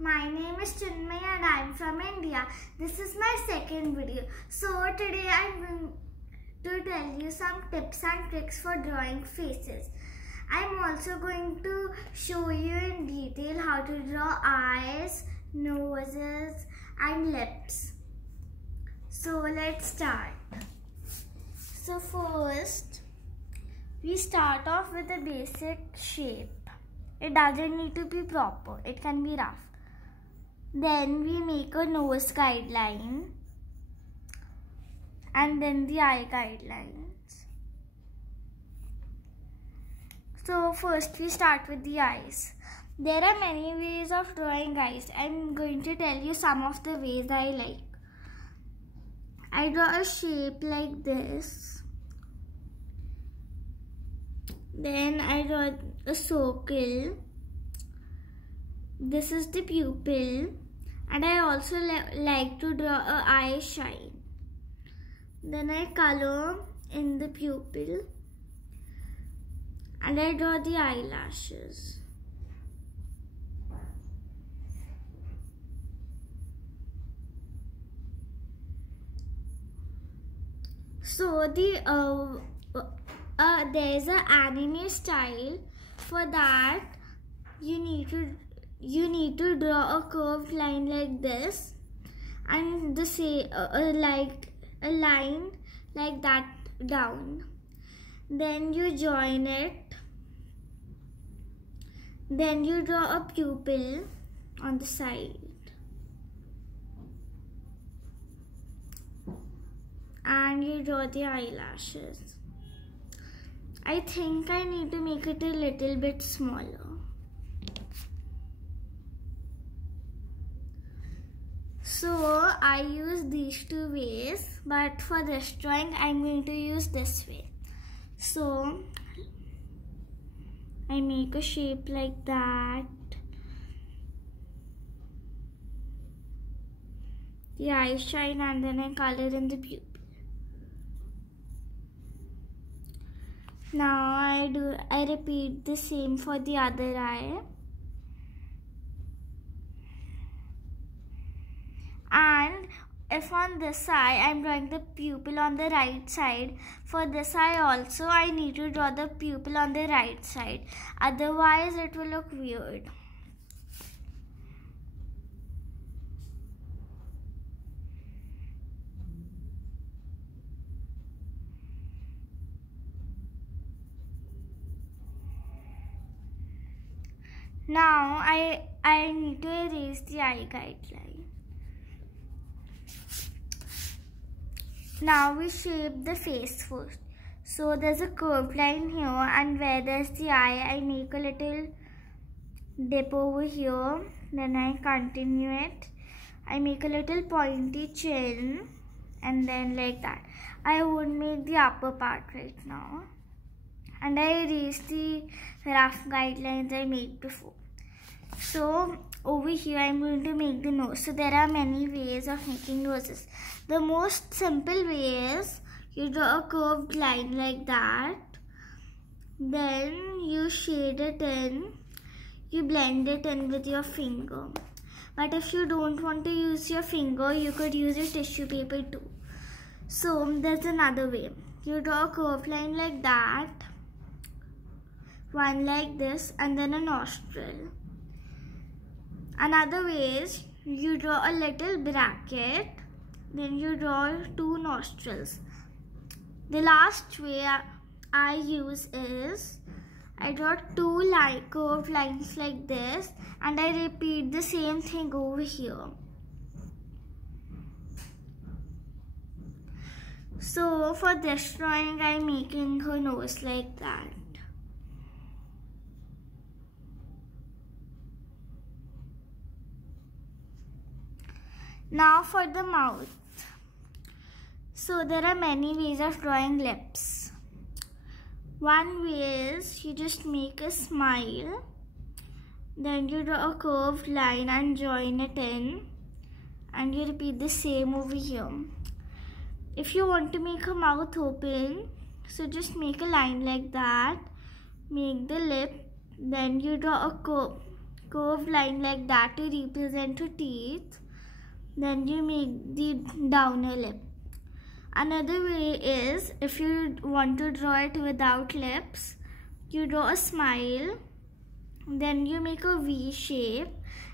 My name is Chinmayi and I am from India. This is my second video. So today I am going to tell you some tips and tricks for drawing faces. I am also going to show you in detail how to draw eyes, noses and lips. So let's start. So first we start off with a basic shape. It doesn't need to be proper, it can be rough. Then we make a nose guideline and then the eye guidelines. So first we start with the eyes. There are many ways of drawing eyes. I'm going to tell you some of the ways I like. I draw a shape like this. Then I draw a circle. This is the pupil, and I also like to draw a eye shine. Then I color in the pupil and I draw the eyelashes. So there's an anime style. For that you need to draw a curved line like this, and like a line like that down. Then you join it. Then you draw a pupil on the side. And you draw the eyelashes. I think I need to make it a little bit smaller. So I use these two ways, but for this drawing I'm going to use this way. So I make a shape like that. The eye shine and then I color in the pupil. Now I repeat the same for the other eye. And if on this eye I'm drawing the pupil on the right side, for this eye also I need to draw the pupil on the right side. Otherwise it will look weird. Now I need to erase the eye guideline. Now we shape the face first. So there's a curved line here, and where there's the eye, I make a little dip over here. Then I continue it. I make a little pointy chin, and then like that. I won't make the upper part right now. And I erase the rough guidelines I made before. So over here I'm going to make the nose. So there are many ways of making noses. The most simple way is you draw a curved line like that. Then you shade it in. You blend it in with your finger. But if you don't want to use your finger, you could use a tissue paper too. So there's another way. You draw a curved line like that. One like this, and then a nostril. Another way is you draw a little bracket, then you draw two nostrils. The last way I use is I draw two curved lines like this, and I repeat the same thing over here. So for this drawing I'm making her nose like that. Now for the mouth. So there are many ways of drawing lips. One way is you just make a smile. Then you draw a curved line and join it in. And you repeat the same over here. If you want to make a mouth open, so just make a line like that. Make the lip. Then you draw a curved line like that to represent her teeth. Then you make the downer lip. Another way is, if you want to draw it without lips, you draw a smile, then you make a V shape,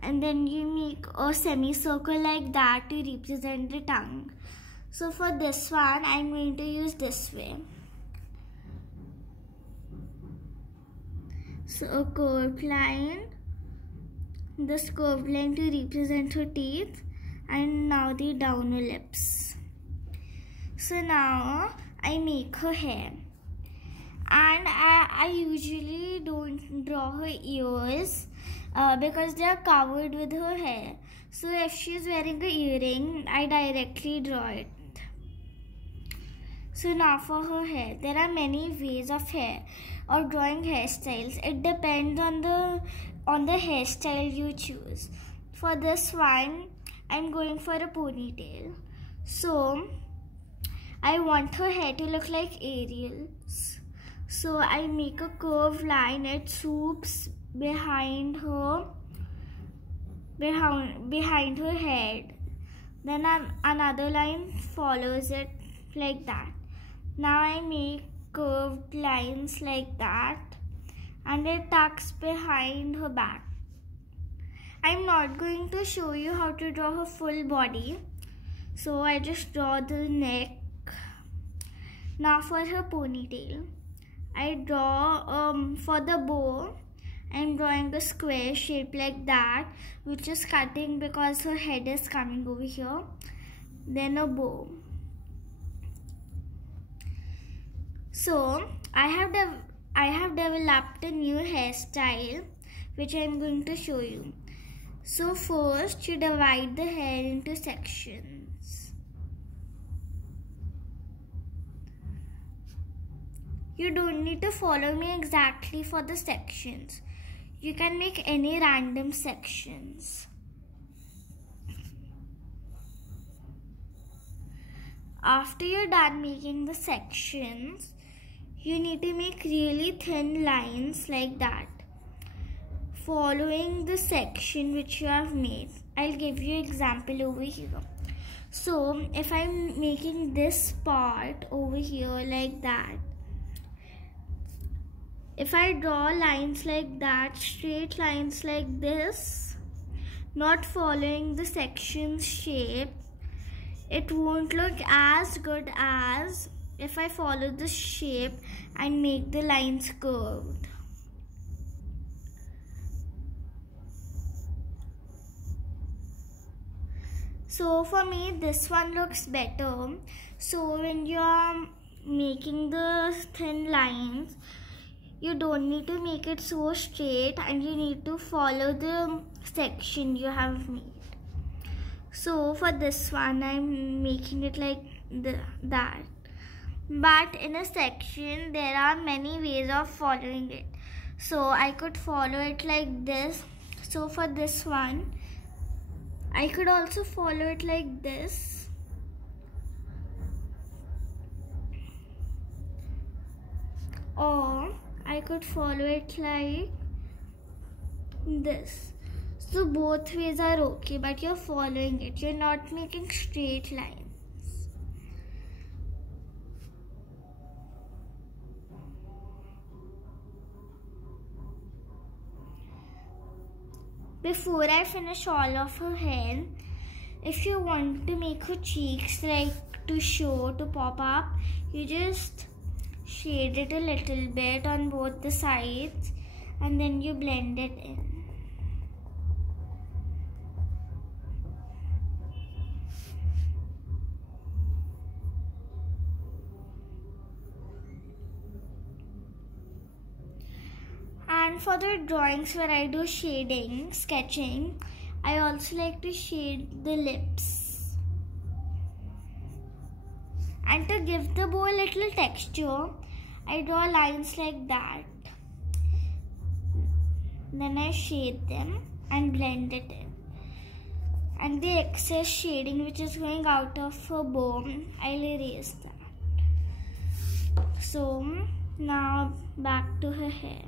and then you make a semicircle like that to represent the tongue. So for this one, I'm going to use this way. So a curved line, this curved line to represent her teeth, and now the downer lips. So now I make her hair, and I usually don't draw her ears because they are covered with her hair. So if she is wearing an earring, I directly draw it. So now for her hair, there are many ways of hair or drawing hairstyles. It depends on the hairstyle you choose. For this one, I'm going for a ponytail. So I want her hair to look like Ariel's. So I make a curved line. It swoops behind her head. Then another line follows it like that. Now I make curved lines like that, and it tucks behind her back. I'm not going to show you how to draw her full body, so I just draw the neck. Now for her ponytail, I draw for the bow, I'm drawing a square shape like that, which is cutting because her head is coming over here. Then a bow. So I have developed a new hairstyle which I am going to show you. So first you divide the hair into sections. You don't need to follow me exactly for the sections. You can make any random sections. After you're done making the sections, you need to make really thin lines like that, following the section which you have made. I'll give you an example over here. So if I'm making this part over here like that, if I draw lines like that, straight lines like this, not following the section shape, it won't look as good as if I follow the shape and make the lines curved. So for me, this one looks better. So when you are making the thin lines, you don't need to make it so straight, and you need to follow the section you have made. So for this one, I'm making it like that. But in a section, there are many ways of following it. So I could follow it like this. So for this one, I could also follow it like this. Or I could follow it like this. So both ways are okay, but you're following it. You're not making straight lines. Before I finish all of her hair, if you want to make her cheeks like to show, to pop up, you just shade it a little bit on both the sides, and then you blend it in. And for the drawings where I do shading, sketching, I also like to shade the lips. And to give the bow a little texture, I draw lines like that. Then I shade them and blend it in. And the excess shading which is going out of her bow, I'll erase that. So now back to her hair.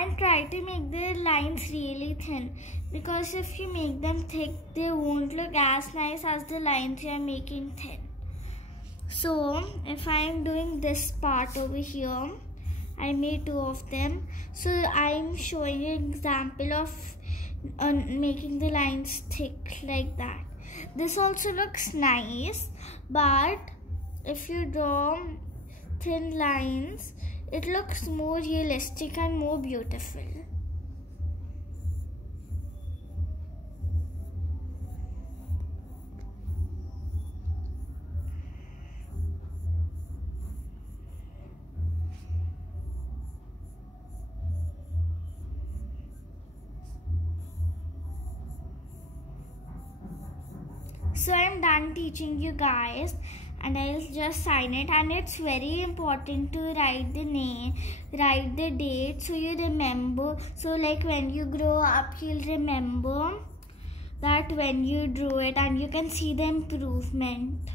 and try to make the lines really thin, because if you make them thick, they won't look as nice as the lines you are making thin. So if I am doing this part over here, I made 2 of them. So I am showing you an example of making the lines thick like that. This also looks nice, but if you draw thin lines, it looks more realistic and more beautiful. So I'm done teaching you guys, and I'll just sign it. And it's very important to write the name, write the date, so you remember. So like when you grow up, you'll remember that when you drew it, and you can see the improvement.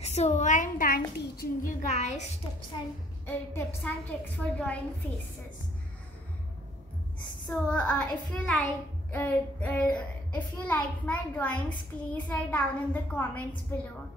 So I'm done teaching you guys tips and tricks for drawing faces. So if you like my drawings, please write down in the comments below.